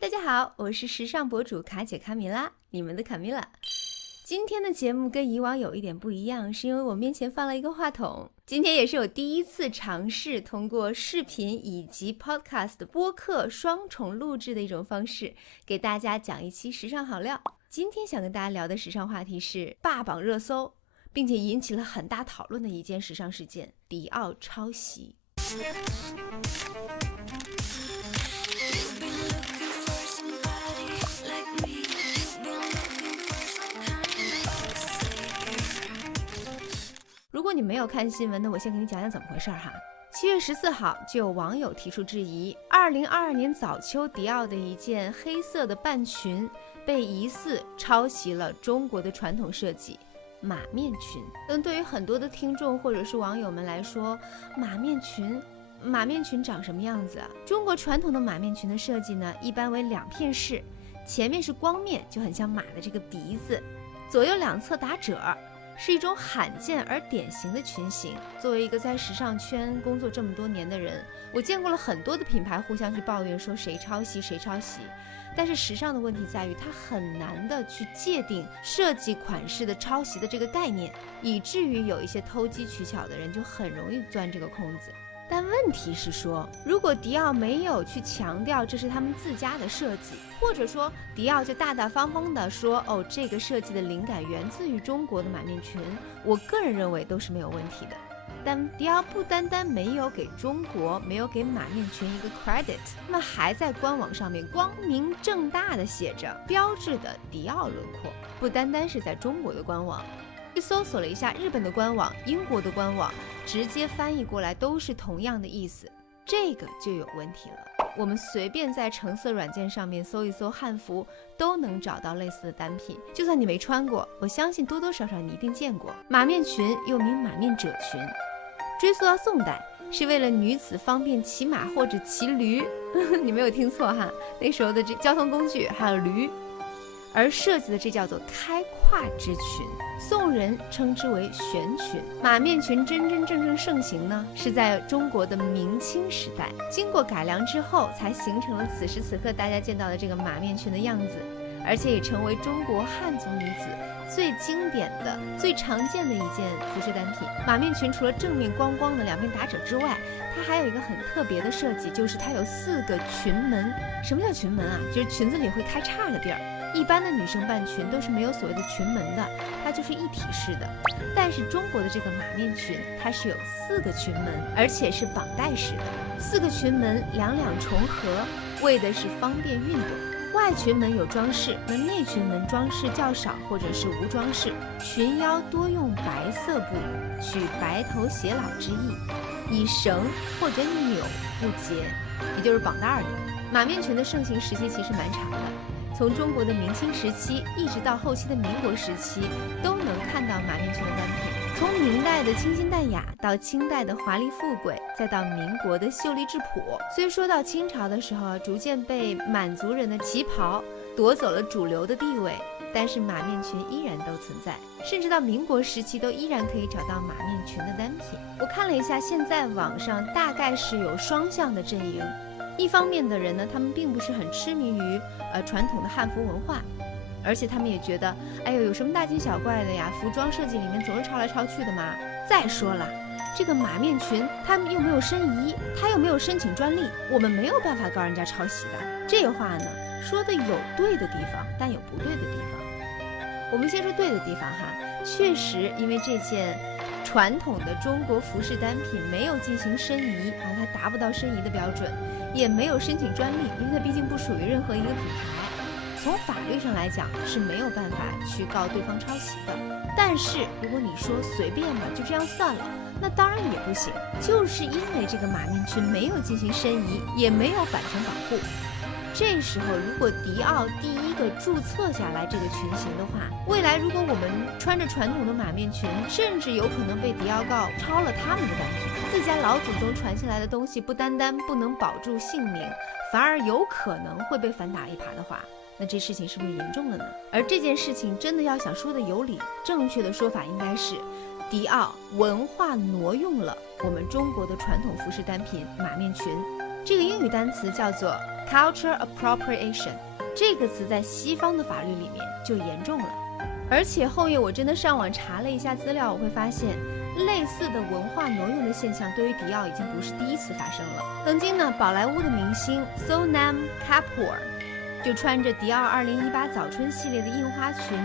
大家好，我是时尚博主卡姐卡米拉，你们的卡米拉。今天的节目跟以往有一点不一样，是因为我面前放了一个话筒。今天也是我第一次尝试通过视频以及 podcast 的播客双重录制的一种方式，给大家讲一期时尚好料。今天想跟大家聊的时尚话题是霸榜热搜，并且引起了很大讨论的一件时尚事件——迪奥抄袭。如果你没有看新闻，那我先给你讲讲怎么回事哈。7月14号，就有网友提出质疑，2022年早秋迪奥的一件黑色的半裙被疑似抄袭了中国的传统设计马面裙。对于很多的听众或者是网友们来说，马面裙长什么样子啊？中国传统的马面裙的设计呢，一般为2片式，前面是光面，就很像马的这个鼻子，左右两侧打褶，是一种罕见而典型的裙型。作为一个在时尚圈工作这么多年的人，我见过了很多的品牌互相去抱怨说谁抄袭，但是时尚的问题在于它很难的去界定设计款式的抄袭的这个概念，以至于有一些投机取巧的人就很容易钻这个空子。但问题是说，如果迪奥没有去强调这是他们自家的设计，或者说迪奥就大大方方的说这个设计的灵感源自于中国的马面裙，我个人认为都是没有问题的。但迪奥不单单没有给中国，没有给马面裙一个 credit， 那么还在官网上面光明正大的写着标志的迪奥轮廓。不单单是在中国的官网，搜索了一下日本的官网、英国的官网，直接翻译过来都是同样的意思，这个就有问题了。我们随便在橙色软件上面搜一搜汉服，都能找到类似的单品，就算你没穿过，我相信多多少少你一定见过。马面裙又名马面褶裙，追溯到宋代，是为了女子方便骑马或者骑驴你没有听错哈，那时候的这交通工具还有驴，而设计的这叫做开胯之裙，宋人称之为悬裙。马面裙真正盛行呢，是在中国的明清时代，经过改良之后，才形成了此时此刻大家见到的这个马面裙的样子，而且也成为中国汉族女子最经典的、最常见的一件服饰单品。马面裙除了正面光光的2边打褶之外，它还有一个很特别的设计，就是它有4个裙门。什么叫裙门啊？就是裙子里会开叉的地儿。一般的女生半裙都是没有所谓的裙门的，它就是一体式的。但是中国的这个马面裙，它是有4个裙门，而且是绑带式的。4个裙门两重合，为的是方便运动。外裙门有装饰，那内裙门装饰较少或者是无装饰。裙腰多用白色布，取白头偕老之意，以绳或者纽布结，也就是绑带的。马面裙的盛行时期其实蛮长的，从中国的明清时期一直到后期的民国时期，都能看到马面裙的单品。从明代的清新淡雅，到清代的华丽富贵，再到民国的秀丽质朴。虽说到清朝的时候，逐渐被满族人的旗袍夺走了主流的地位，但是马面裙依然都存在，甚至到民国时期都依然可以找到马面裙的单品。我看了一下，现在网上大概是有双向的阵营。一方面的人呢，他们并不是很痴迷于传统的汉服文化，而且他们也觉得，有什么大惊小怪的呀？服装设计里面总是抄来抄去的嘛。再说了，这个马面裙他们又没有申遗，他又没有申请专利，我们没有办法告人家抄袭的。这话呢，说的有对的地方，但有不对的地方。我们先说对的地方哈，确实因为这件传统的中国服饰单品没有进行申遗它达不到申遗的标准，也没有申请专利，因为它毕竟不属于任何一个品牌，从法律上来讲是没有办法去告对方抄袭的。但是如果你说随便吧，就这样算了，那当然也不行。就是因为这个马面裙没有进行申遗，也没有版权保护，这时候如果迪奥第一个注册下来这个裙型的话，未来如果我们穿着传统的马面裙，甚至有可能被迪奥告抄了他们的单品。自家老祖宗传下来的东西不单单不能保住性命，反而有可能会被反打一耙的话，那这事情是不是严重了呢？而这件事情真的要想说的有理，正确的说法应该是迪奥文化挪用了我们中国的传统服饰单品马面裙，这个英语单词叫做 culture appropriation， 这个词在西方的法律里面就严重了。而且后面我真的上网查了一下资料，我会发现类似的文化挪用的现象对于迪奥已经不是第一次发生了。曾经呢，宝莱坞的明星 Sonam Kapoor 就穿着迪奥2018早春系列的印花裙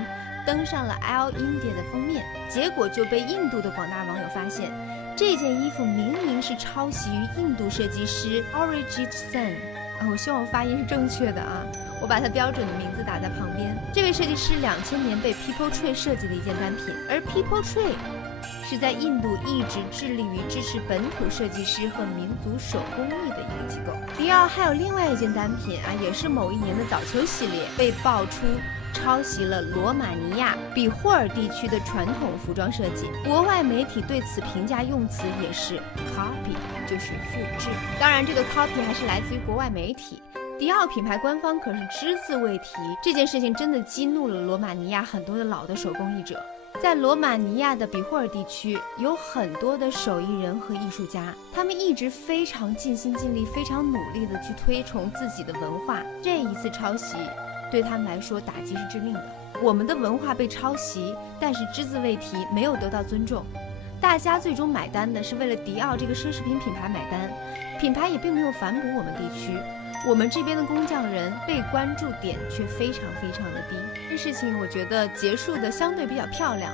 登上了 Elle India 的封面，结果就被印度的广大网友发现，这件衣服明明是抄袭于印度设计师 Arijit Sen。我希望我发音是正确的啊，我把它标准的名字打在旁边。这位设计师2000年被 People Tree 设计的一件单品，而 People Tree 是在印度一直致力于支持本土设计师和民族手工艺的一个机构。迪奥还有另外一件单品啊，也是某一年的早秋系列，被爆出抄袭了罗马尼亚比霍尔地区的传统服装设计。国外媒体对此评价用词也是 copy， 就是复制。当然，这个 copy 还是来自于国外媒体。迪奥品牌官方可是只字未提，这件事情真的激怒了罗马尼亚很多的老的手工艺者。在罗马尼亚的比霍尔地区，有很多的手艺人和艺术家，他们一直非常尽心尽力、非常努力的去推崇自己的文化。这一次抄袭对他们来说打击是致命的。我们的文化被抄袭，但是只字未提，没有得到尊重。大家最终买单的是为了迪奥这个奢侈品品牌买单，品牌也并没有反哺我们地区。我们这边的工匠人被关注点却非常非常的低。这事情我觉得结束的相对比较漂亮，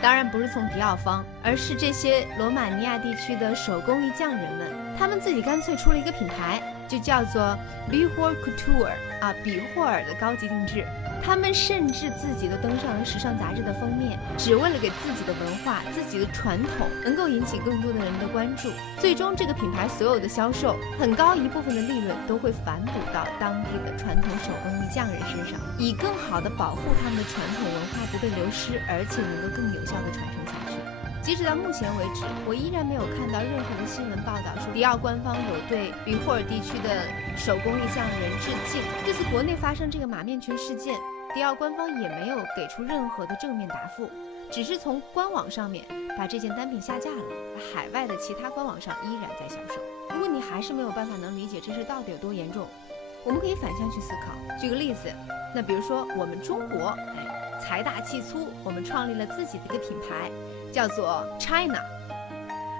当然不是从迪奥方，而是这些罗马尼亚地区的手工艺匠人们，他们自己干脆出了一个品牌，就叫做 Bihor Couture 啊，比霍尔的高级定制。他们甚至自己都登上了时尚杂志的封面，只为了给自己的文化、自己的传统能够引起更多的人的关注。最终，这个品牌所有的销售，很高一部分的利润都会反哺到当地的传统手工艺匠人身上，以更好的保护他们的传统文化不被流失，而且能够更有效的传承下去。截止到目前为止，我依然没有看到任何的新闻报道说迪奥官方有对比霍尔地区的手工艺匠人致敬。这次国内发生这个马面裙事件，迪奥官方也没有给出任何的正面答复，只是从官网上面把这件单品下架了，海外的其他官网上依然在销售。如果你还是没有办法能理解这事到底有多严重，我们可以反向去思考。举个例子，那比如说我们中国，财大气粗，我们创立了自己的一个品牌，叫做 China。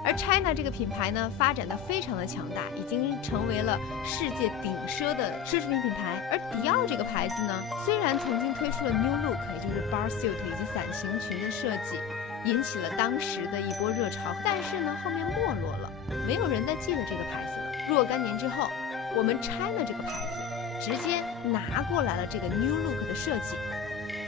而 China 这个品牌呢，发展的非常的强大，已经成为了世界顶奢的奢侈品品牌。而迪奥这个牌子呢，虽然曾经推出了 New Look， 也就是 bar suit 以及伞形裙的设计，引起了当时的一波热潮，但是呢，后面没落了，没有人再记得这个牌子了。若干年之后，我们 China 这个牌子直接拿过来了这个 New Look 的设计，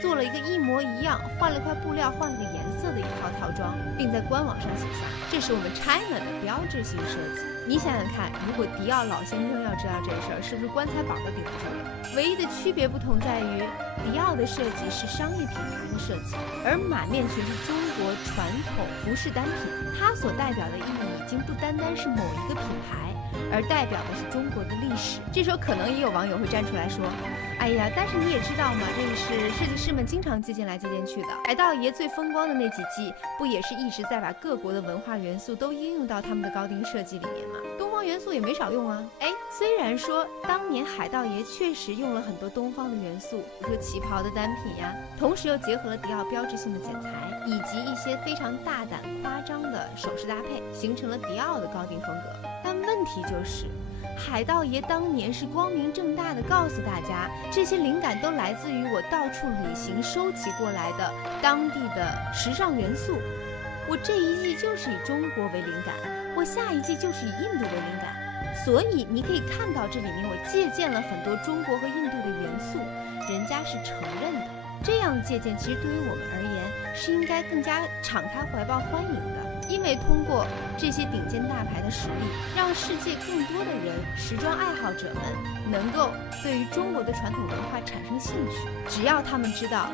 做了一个一模一样，换了块布料，换了个颜色的一套装，并在官网上写下这是我们 China 的标志性设计。你想想看，如果迪奥老先生要知道这事儿，是不是棺材板都顶不住了？唯一的区别不同在于，迪奥的设计是商业品牌的设计，而马面裙是中国传统服饰单品，它所代表的意义已经不单单是某一个品牌，而代表的是中国的历史。这时候可能也有网友会站出来说，哎呀，但是你也知道嘛，这个是设计师们经常借鉴来借鉴去的。海盗爷最风光的那几季，不也是一直在把各国的文化元素都应用到他们的高定设计里面吗？东方元素也没少用啊。虽然说当年海盗爷确实用了很多东方的元素，比如说旗袍的单品呀，同时又结合了迪奥标志性的剪裁，以及一些非常大胆夸张的首饰搭配，形成了迪奥的高定风格。但问题就是，海盗爷当年是光明正大的告诉大家，这些灵感都来自于我到处旅行收集过来的当地的时尚元素。我这一季就是以中国为灵感，我下一季就是以印度为灵感。所以你可以看到这里面我借鉴了很多中国和印度的元素，人家是承认的。这样的借鉴其实对于我们而言是应该更加敞开怀抱欢迎的。因为通过这些顶尖大牌的实力，让世界更多的人，时装爱好者们能够对于中国的传统文化产生兴趣。只要他们知道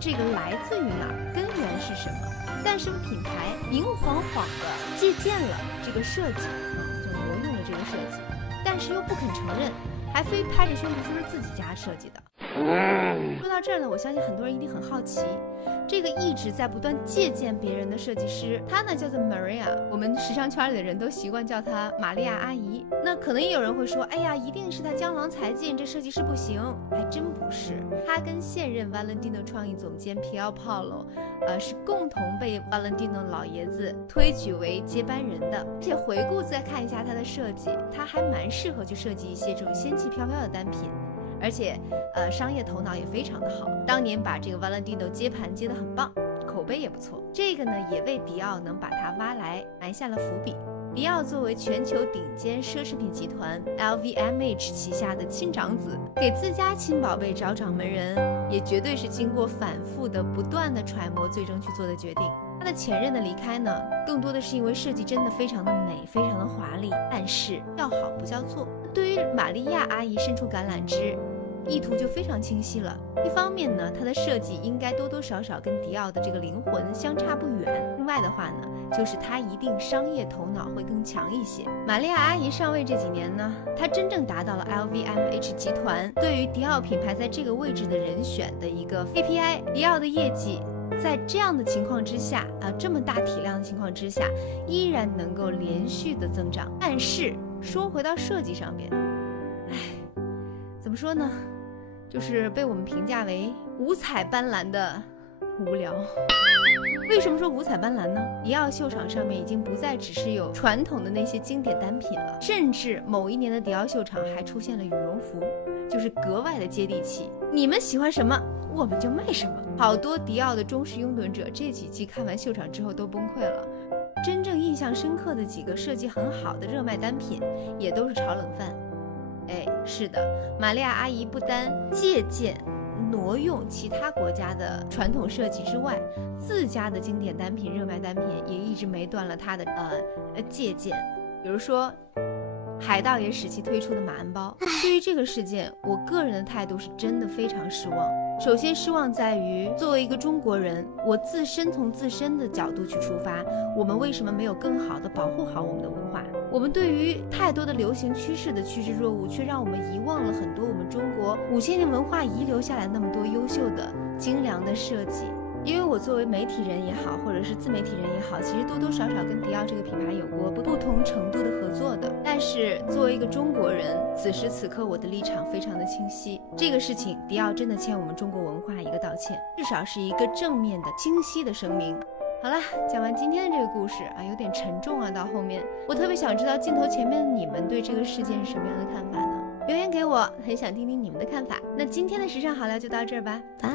这个来自于哪儿，根源是什么，但是品牌明晃晃的借鉴了这个设计就挪用了这个设计，但是又不肯承认，还非拍着胸脯说是自己家设计的。说到这儿呢，我相信很多人一定很好奇，这个一直在不断借鉴别人的设计师，她呢叫做 Maria， 我们时尚圈里的人都习惯叫她玛利亚阿姨。那可能也有人会说，哎呀，一定是她江郎才尽，这设计师不行。还真不是，她跟现任 Valentino 创意总监 Pier Paolo，是共同被 Valentino 老爷子推举为接班人的。而且回顾再看一下她的设计，她还蛮适合去设计一些这种仙气飘飘的单品。而且，商业头脑也非常的好，当年把这个 Valentino 接盘接得很棒，口碑也不错。这个呢，也为迪奥能把它挖来埋下了伏笔。迪奥作为全球顶尖奢侈品集团 LVMH 旗下的亲长子，给自家亲宝贝找掌门人，也绝对是经过反复的、不断的揣摩，最终去做的决定。他的前任的离开呢，更多的是因为设计真的非常的美，非常的华丽，但是叫好不叫座。对于玛利亚阿姨伸出橄榄枝，意图就非常清晰了。一方面呢，它的设计应该多多少少跟迪奥的这个灵魂相差不远。另外的话呢，就是它一定商业头脑会更强一些。玛利亚阿姨上位这几年呢，她真正达到了 LVMH 集团对于迪奥品牌在这个位置的人选的一个 KPI。迪奥的业绩在这样的情况之下这么大体量的情况之下，依然能够连续的增长。但是说回到设计上边，怎么说呢？就是被我们评价为五彩斑斓的无聊。为什么说五彩斑斓呢？迪奥秀场上面已经不再只是有传统的那些经典单品了，甚至某一年的迪奥秀场还出现了羽绒服，就是格外的接地气。你们喜欢什么，我们就卖什么。好多迪奥的忠实拥趸者这几季看完秀场之后都崩溃了。真正印象深刻的几个设计很好的热卖单品，也都是炒冷饭。是的，玛利亚阿姨不单借鉴挪用其他国家的传统设计之外，自家的经典单品、热卖单品也一直没断了她的借鉴。比如说海盗爷时期推出的马鞍包。对于这个事件，我个人的态度是真的非常失望。首先失望在于，作为一个中国人，我从自身的角度去出发，我们为什么没有更好的保护好我们的文化？我们对于太多的流行趋势的趋之若鹜，却让我们遗忘了很多我们中国5000年文化遗留下来那么多优秀的精良的设计。因为我作为媒体人也好，或者是自媒体人也好，其实多多少少跟迪奥这个品牌有过不同程度的合作的。但是作为一个中国人，此时此刻我的立场非常的清晰，这个事情迪奥真的欠我们中国文化一个道歉，至少是一个正面的清晰的声明。好了，讲完今天的这个故事有点沉重到后面我特别想知道镜头前面的你们对这个事件是什么样的看法呢？留言给我，很想听听你们的看法。那今天的时尚好聊就到这儿吧，拜。